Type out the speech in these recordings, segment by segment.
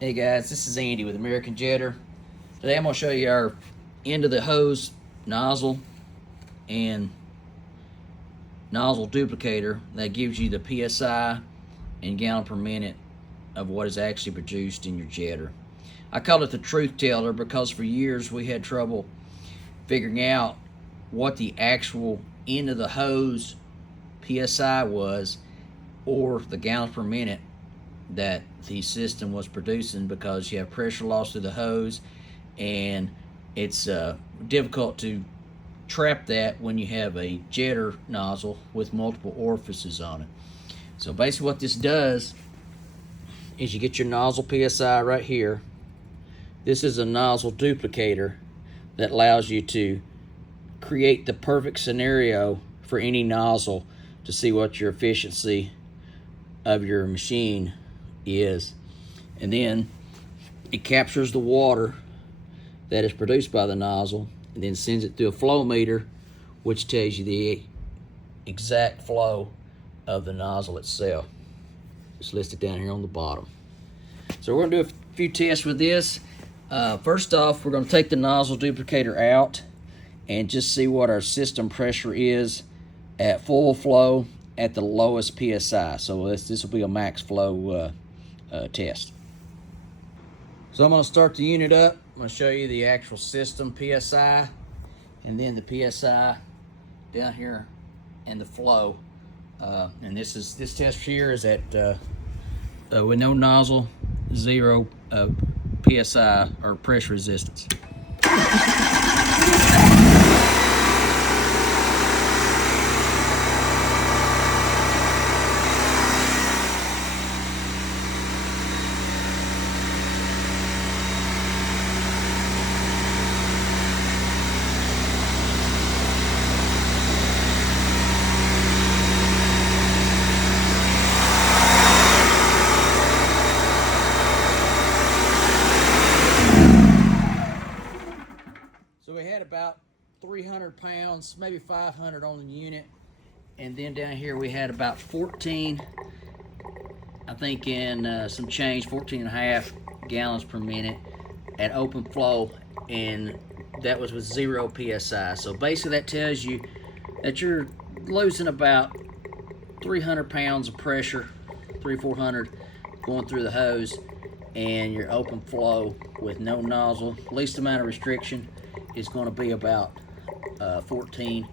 Hey guys, this is Andy with American Jetter. Today I'm going to show you our end of the hose nozzle and nozzle duplicator that gives you the PSI and gallon per minute of what is actually produced in your jetter. I call it the truth teller because for years we had trouble figuring out what the actual end of the hose PSI was or the gallons per minute that the system was producing, because you have pressure loss through the hose and it's difficult to trap that when you have a jetter nozzle with multiple orifices on it. So basically what this does is you get your nozzle PSI right here. This is a nozzle duplicator that allows you to create the perfect scenario for any nozzle to see what your efficiency of your machine is, and then it captures the water that is produced by the nozzle and then sends it through a flow meter, which tells you the exact flow of the nozzle itself. It's listed down here on the bottom. So we're going to do a few tests with this. First off, we're going to take the nozzle duplicator out and just see what our system pressure is at full flow at the lowest PSI. So this will be a max flow test. So I'm going to start the unit up. I'm going to show you the actual system PSI and then the PSI down here and the flow. And this test here is at with no nozzle, 0 PSI or pressure resistance. So we had about 300 pounds, maybe 500 on the unit. And then down here we had about 14, I think in some change, 14 and a half gallons per minute at open flow. And that was with 0 PSI. So basically that tells you that you're losing about 300 pounds of pressure, 300-400 going through the hose, and your open flow with no nozzle, least amount of restriction, is going to be about 14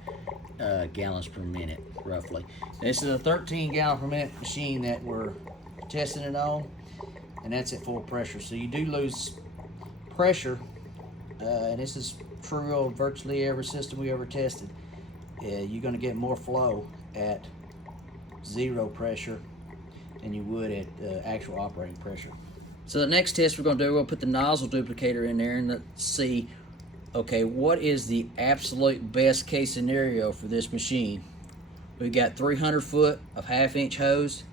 gallons per minute, roughly. This is a 13 gallon per minute machine that we're testing it on, and that's at full pressure. So you do lose pressure, and this is true of virtually every system we ever tested. You're going to get more flow at 0 pressure than you would at actual operating pressure. So the next test we're going to do, we'll put the nozzle duplicator in there and let's see, okay, what is the absolute best case scenario for this machine? We've got 300 foot of 1/2 inch hose.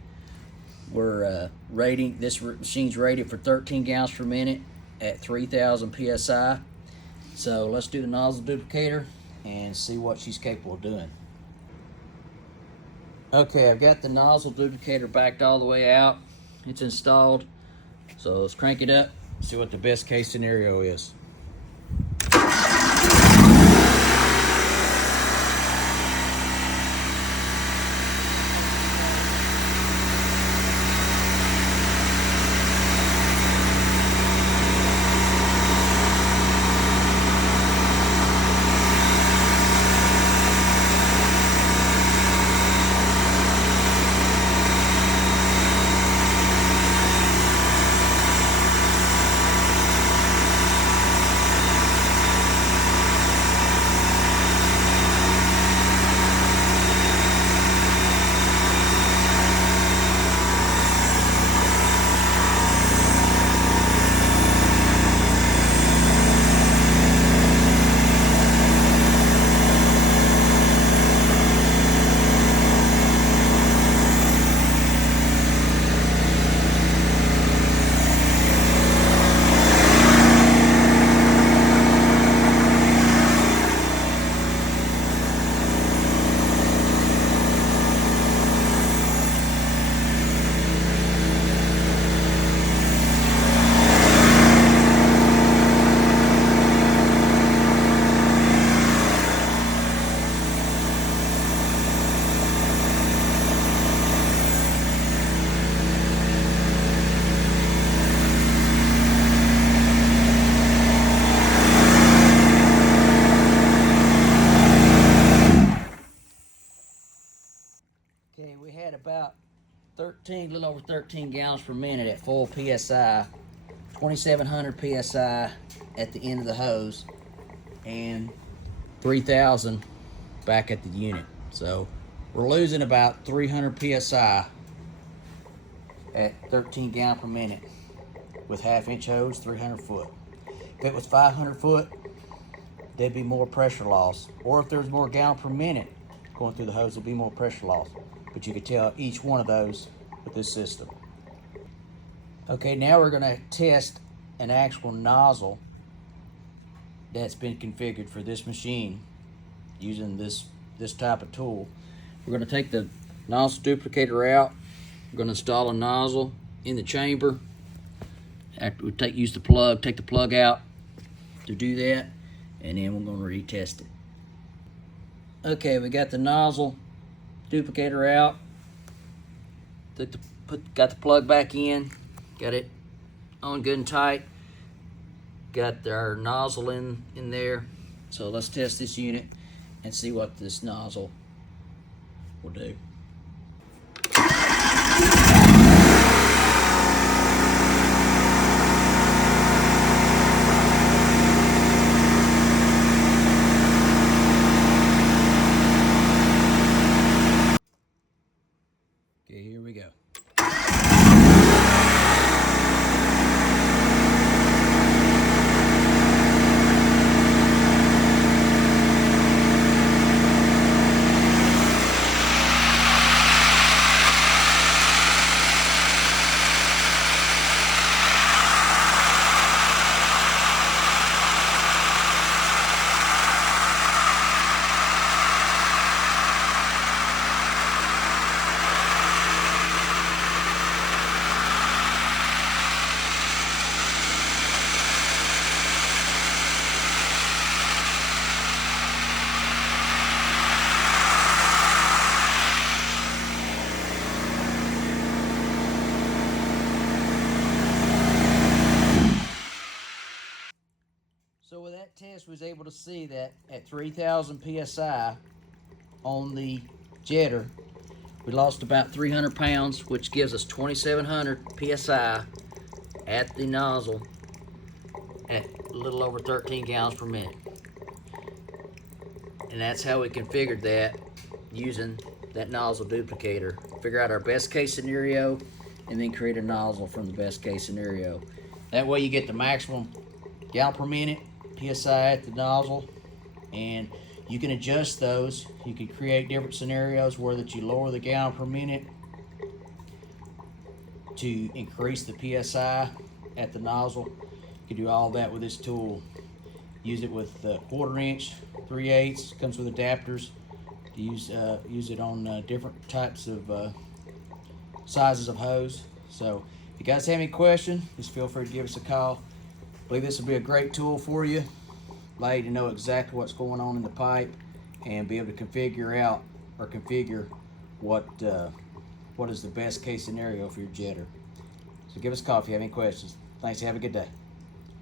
We're rating, this machine's rated for 13 gallons per minute at 3,000 PSI. So let's do the nozzle duplicator and see what she's capable of doing. Okay, I've got the nozzle duplicator backed all the way out. It's installed. So let's crank it up, see what the best case scenario is. a little over 13 gallons per minute at full PSI, 2,700 PSI at the end of the hose, and 3,000 back at the unit. So we're losing about 300 PSI at 13 gallon per minute with half-inch hose, 300 foot. If it was 500 foot, there'd be more pressure loss. Or if there's more gallon per minute going through the hose, there'll be more pressure loss. But you can tell each one of those with this system. Okay, now we're gonna test an actual nozzle that's been configured for this machine using this type of tool. We're gonna take the nozzle duplicator out. We're gonna install a nozzle in the chamber. After we use the plug, take the plug out to do that, and then we're gonna retest it. Okay, we got the nozzle duplicator out. Got the plug back in. Got it on good and tight. Got our nozzle in there. So let's test this unit and see what this nozzle will do. Okay, here we go. So with that test, we was able to see that at 3,000 PSI on the jetter, we lost about 300 pounds, which gives us 2,700 PSI at the nozzle at a little over 13 gallons per minute. And that's how we configured that using that nozzle duplicator. Figure out our best case scenario and then create a nozzle from the best case scenario. That way you get the maximum gallon per minute PSI at the nozzle, and you can adjust those. You can create different scenarios where that you lower the gallon per minute to increase the PSI at the nozzle. You can do all that with this tool. Use it with 1/4 inch, 3/8. Comes with adapters to use it on different types of sizes of hose. So if you guys have any questions, just feel free to give us a call. I believe this will be a great tool for you. Allow you to know exactly what's going on in the pipe and be able to configure what is the best case scenario for your jetter. So give us a call if you have any questions. Thanks, have a good day.